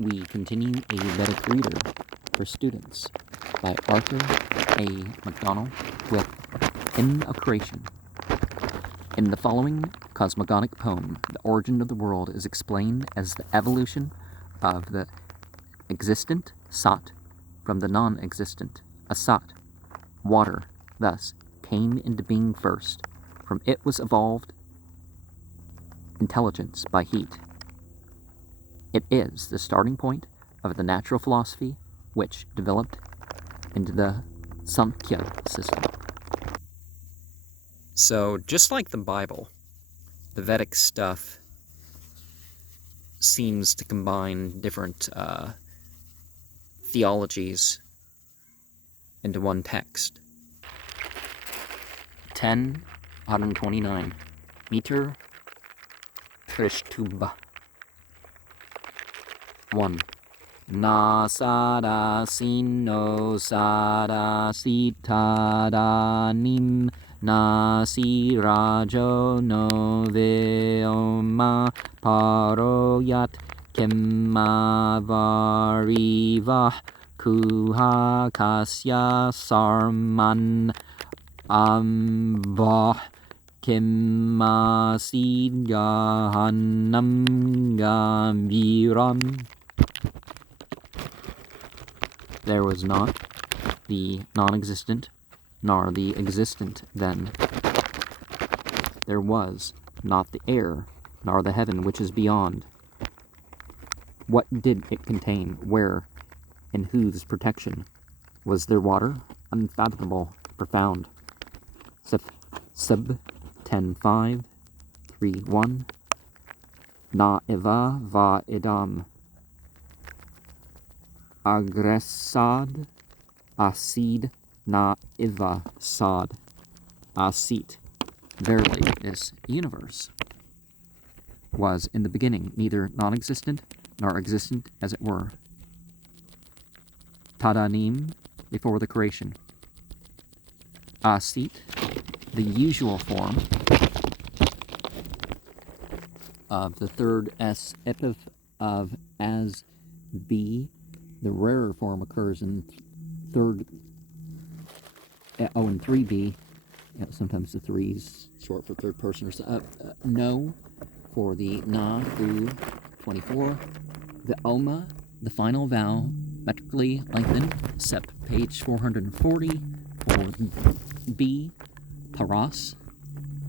we continue a Vedic reader for students by Arthur A. Macdonell with Hymn of Creation. In the following cosmogonic poem, the origin of the world is explained as the evolution of the existent, Sat, from the non-existent, Asat. Water, thus, came into being first. From it was evolved intelligence by heat. It is the starting point of the natural philosophy which developed into the Sankhya system. So, just like the Bible, the Vedic stuff seems to combine different theologies into one text. 10:129 Meter Trishtubha 1. Na sada sino sada sitada nim nasi rajo no veoma paroyat kemavariva kuha kasya sarman amba kemasid gahannam gambiram. There was not the non-existent, nor the existent then. There was not the air, nor the heaven which is beyond. What did it contain? Where? In whose protection? Was there water? Unfathomable, profound. Sub 10:5-3:1 Na eva va idam agressad asid na iva sad asit. Verily, this universe was in the beginning neither non-existent nor existent as it were. Tadanim, before the creation. Asit, the usual form of the third S epiph of as be. The rarer form occurs in third and 3b. Sometimes the 3 is short for third person or so. No for the na through 24. The oma, the final vowel, metrically lengthened. Sep page 440 for b. Paras,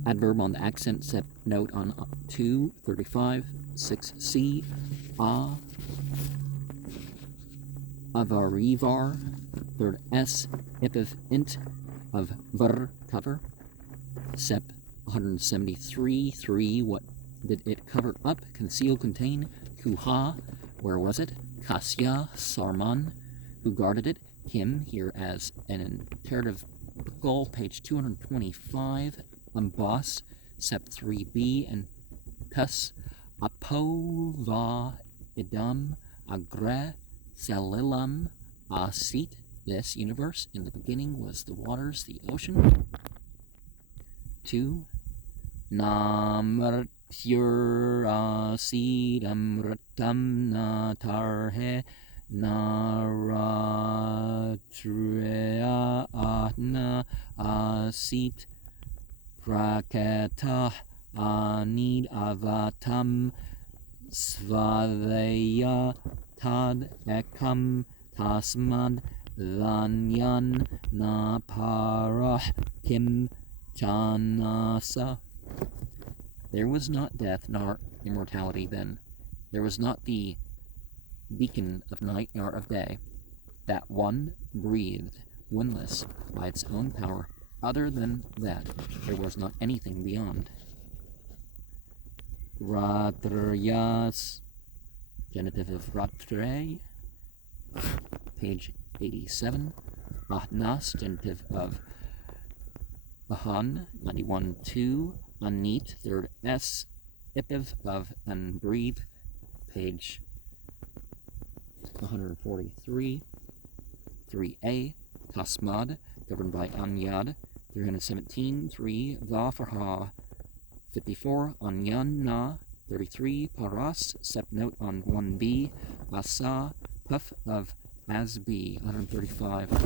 adverb on the accent. Sep note on 235 6c. A. Avarivar, third S, epiph int of var, cover. Sep 173-3, what did it cover up, conceal, contain? Kuha, where was it? Kasya, Sarman, who guarded it? Him, here as an imperative goal, page 225. Ambas, Sep 3b, and Kus, Apova, Idam, Agre, Salilam, Asit, this universe, in the beginning was the waters, the ocean. 2. Namratyur amratam natarhe naratreya ahna asit praketa anid avatam svadeya tad ekam tasmad lanyan na parah kim chanasa. There was not death nor immortality then. There was not the beacon of night nor of day. That one breathed, windless, by its own power. Other than that, there was not anything beyond. Ratryas, genitive of ratre, page 87. Ahnas, genitive of Ahan, 91-2. Anit, third S, epiph of unbreathed, page 143. 3a. Tasmad, governed by Anyad, 317. 3. Va for Ha, 54. Anyan Na, 33. Paras, sep note on 1b. Asa, puff of Asb, 135 2.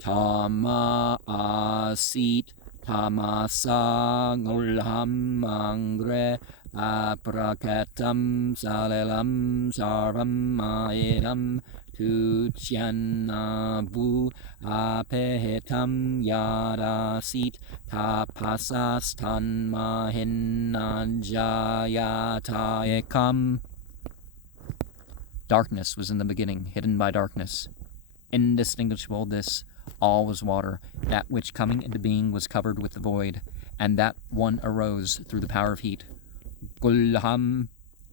Tama asit tamasa ngulham angre aprakatam salelam sarvam maedam tuchanabu apehetam yadasit tapasas tan mahinajayatayekam. Darkness was in the beginning, hidden by darkness. Indistinguishable this, all was water, that which coming into being was covered with the void, and that one arose through the power of heat. Gulham,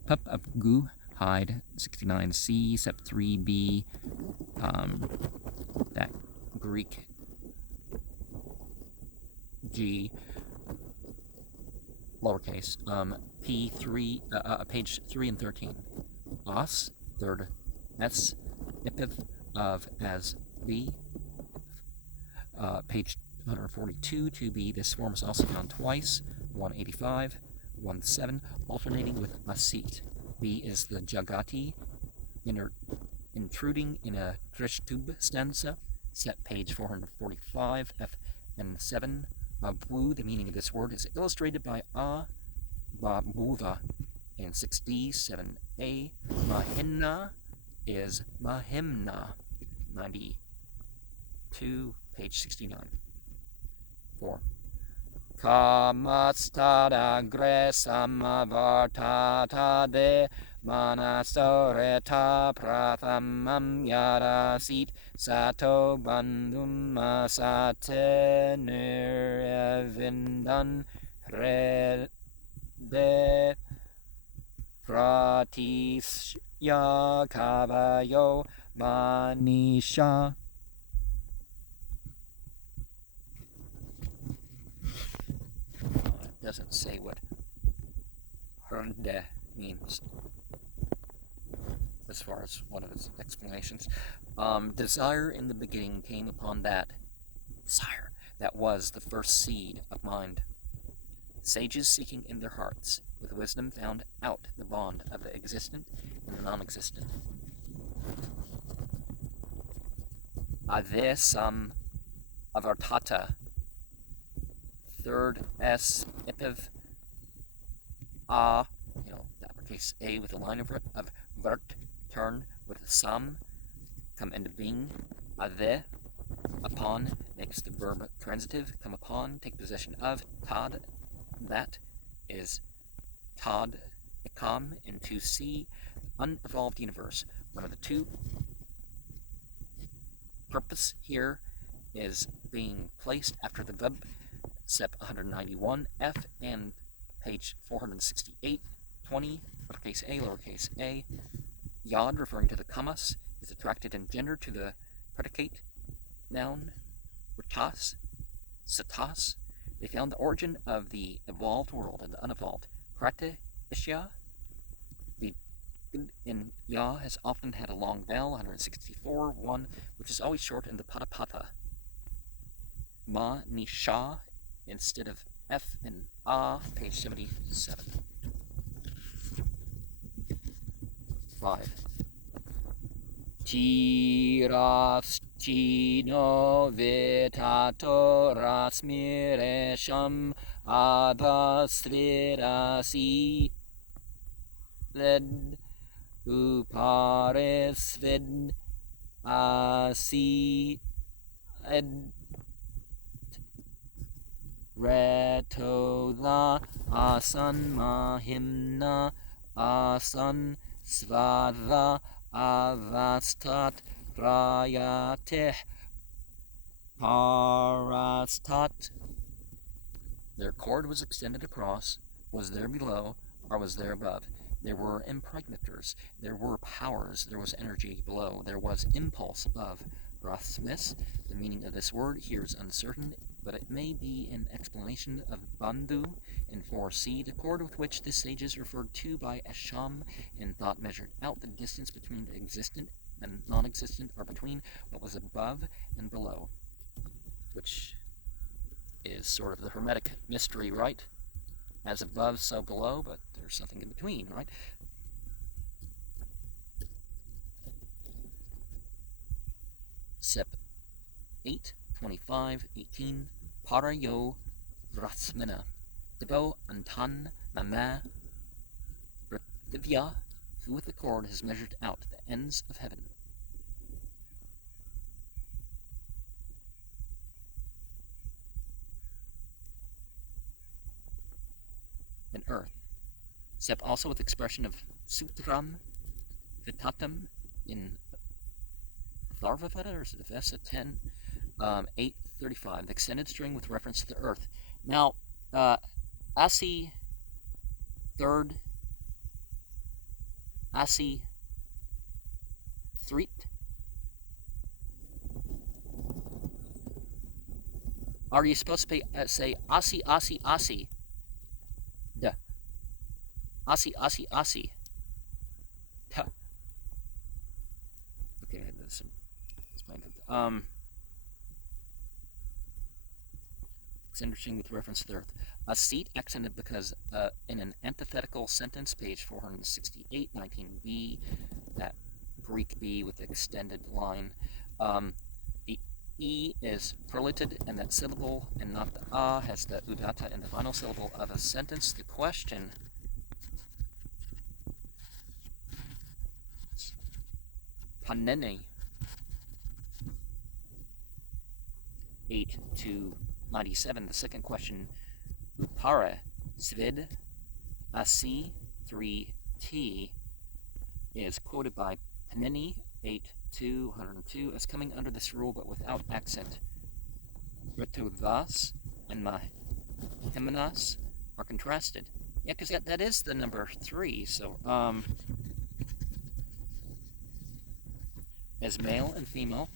pup of gu, hide, 69c, sep 3b, that Greek G, lowercase, P3, page 3 and 13. Os, third, S, epith of as B, page 142, 2b. This form is also found twice, 185, 17, alternating with asit. B is the jagati, intruding in a Trishtub stanza, set page 445, F and 7. Abu, the meaning of this word, is illustrated by a, babuva, in 6d, 7a. Mahinna is mahimna, 92, page 69. 4. Kamastada gresamavartata de manasoreta prathamam yarasit sato bandum masate nirvindan rede pratisya kavayo manisha. It doesn't say what herde means as far as one of its explanations. Desire in the beginning came upon that desire that was the first seed of mind. Sages seeking in their hearts with wisdom found out the bond of the existent and the non-existent. Adesam avartata, third S, epiv, a, the uppercase A with a line over it, of vert, turn, with sam, come into being. Ade, upon, makes the verb transitive, come upon, take possession of. Tad, that is tad, ekam, in 2c, unevolved universe. One of the two. Purpose here is being placed after the verb, sep 191, F, and page 468, 20, uppercase A, lowercase a. Yod, referring to the kamas, is attracted in gender to the predicate noun, ritas, satas. They found the origin of the evolved world and the unevolved. Prate, ishya. The in ya has often had a long vowel, 164, 1, which is always short in the patapata. Ma, nisha, instead of F and A, page 77. 5. Tiras chino vetato rasmiresham adastrirasi led upares ved asi ed Retola asan mahimna asan svadha avastat prayateh parastat. Their cord was extended across, was there below, or was there above. There were impregnators, there were powers, there was energy below, there was impulse above. Rasmis, the meaning of this word here is uncertain, but it may be an explanation of bandhu in 4c, the cord with which the sages referred to by Esham in thought measured out the distance between the existent and non-existent, or between what was above and below, which is sort of the Hermetic mystery, right? As above, so below, but there's something in between, right? Sep 8, 25, 18, Para yo Vrasmina, Devo Antan Mama Divya, who with the cord has measured out the ends of heaven. And earth. Sep also with expression of Sutram Vitatam in Tharvaveda, or is it Vesa 10, 835, the extended string with reference to the earth. Now, Asi third, Asi Threet. Are you supposed to say Asi, Asi, Asi? Duh. Asi, Asi, Asi. Tuh. Okay, there's some. It's interesting with reference to the earth. A seat accented because in an antithetical sentence, page 468, 19b, that Greek B with the extended line, the E is prelated, and that syllable, and not the A, has the udatta in the final syllable of a sentence. The question Panene 8 to 97. The second question, Upara Svid Asi 3T, is quoted by Panini 8 to 102 as coming under this rule but without accent. Rituvas and Mahiminas are contrasted. Yeah, because that is the number 3, so as male and female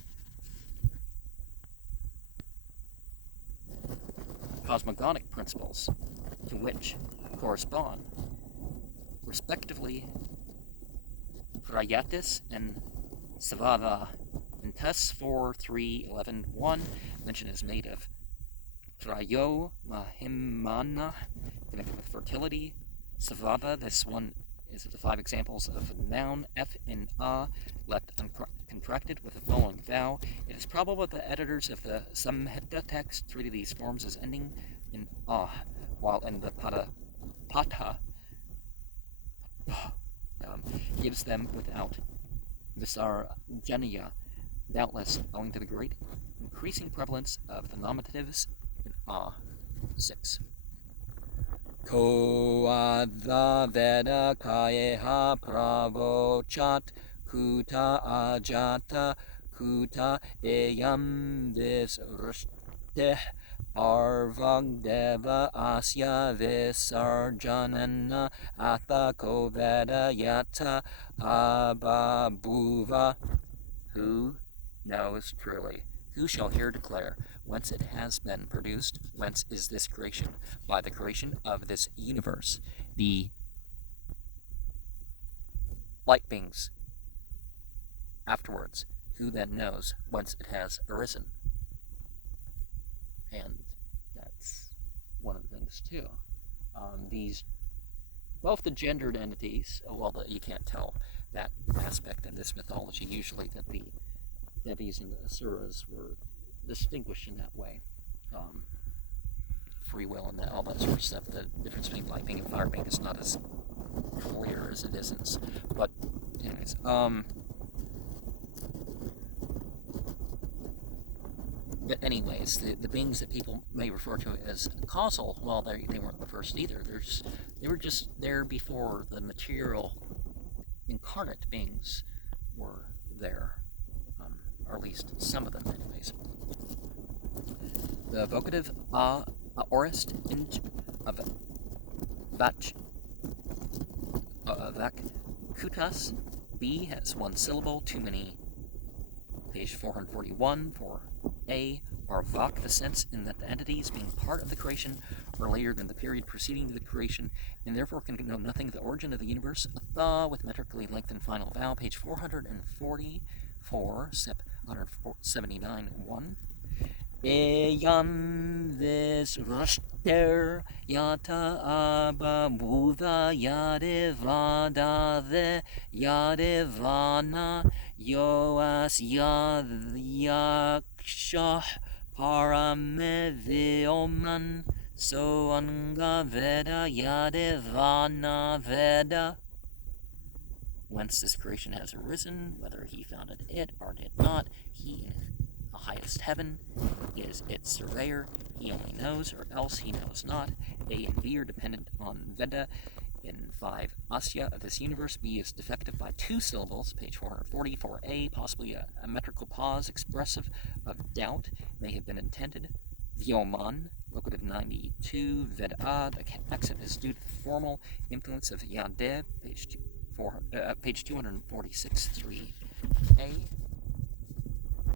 cosmogonic principles to which correspond, respectively, Prayatis and Savava. In Tess 4, 3, 11, 1, mention is made of Trayo Mahimana, connected with fertility. Savava, this one is of the 5 examples of a noun, F in A, left uncontracted with the following vowel. It is probable that the editors of the Samhita text treated these forms as ending in A, while in the Pata gives them without Visarjaniya, doubtless owing to the great increasing prevalence of the nominatives in A. 6. Ko adha veda kayeha pravochat kuta ajata kuta eyam visrushteh arvagdeva asya visarjanana atha ko veda yata ababuva. Who knows truly? Who shall here declare whence it has been produced? Whence is this creation? By the creation of this universe, the light beings. Afterwards, who then knows whence it has arisen? And that's one of the things too. These, both the gendered entities, well, you can't tell that aspect in this mythology. Usually that the Devis and the Asuras were distinguished in that way. Free will and all that sort of stuff. The difference between light being and fire being is not as clear as it is. But anyways, but anyways, the beings that people may refer to as causal, well, they weren't the first either. They were just there before the material incarnate beings were there, or at least some of them, anyways. The vocative aorist of vac kutas, B has one syllable, too many. Page 441 for A, or vak, the sense in that the entities being part of the creation earlier than the period preceding the creation, and therefore can know nothing of the origin of the universe. A tha with metrically lengthened final vowel, page 444, sep 179, 1. Eyam this ruster yata aba buddha yadevada the yadevana yoas yaksha paramedioman so anga veda yadevana veda. Whence this creation has arisen, whether he founded it or did not, he in the highest heaven is its surveyor, he only knows, or else he knows not. A and B are dependent on Veda. In 5 Asya of this universe, B is defective by 2 syllables, page 440. For A, possibly a metrical pause expressive of doubt may have been intended. Vyoman, locative 92, Veda, the exit is due to the formal influence of Yade, page 246, 3A.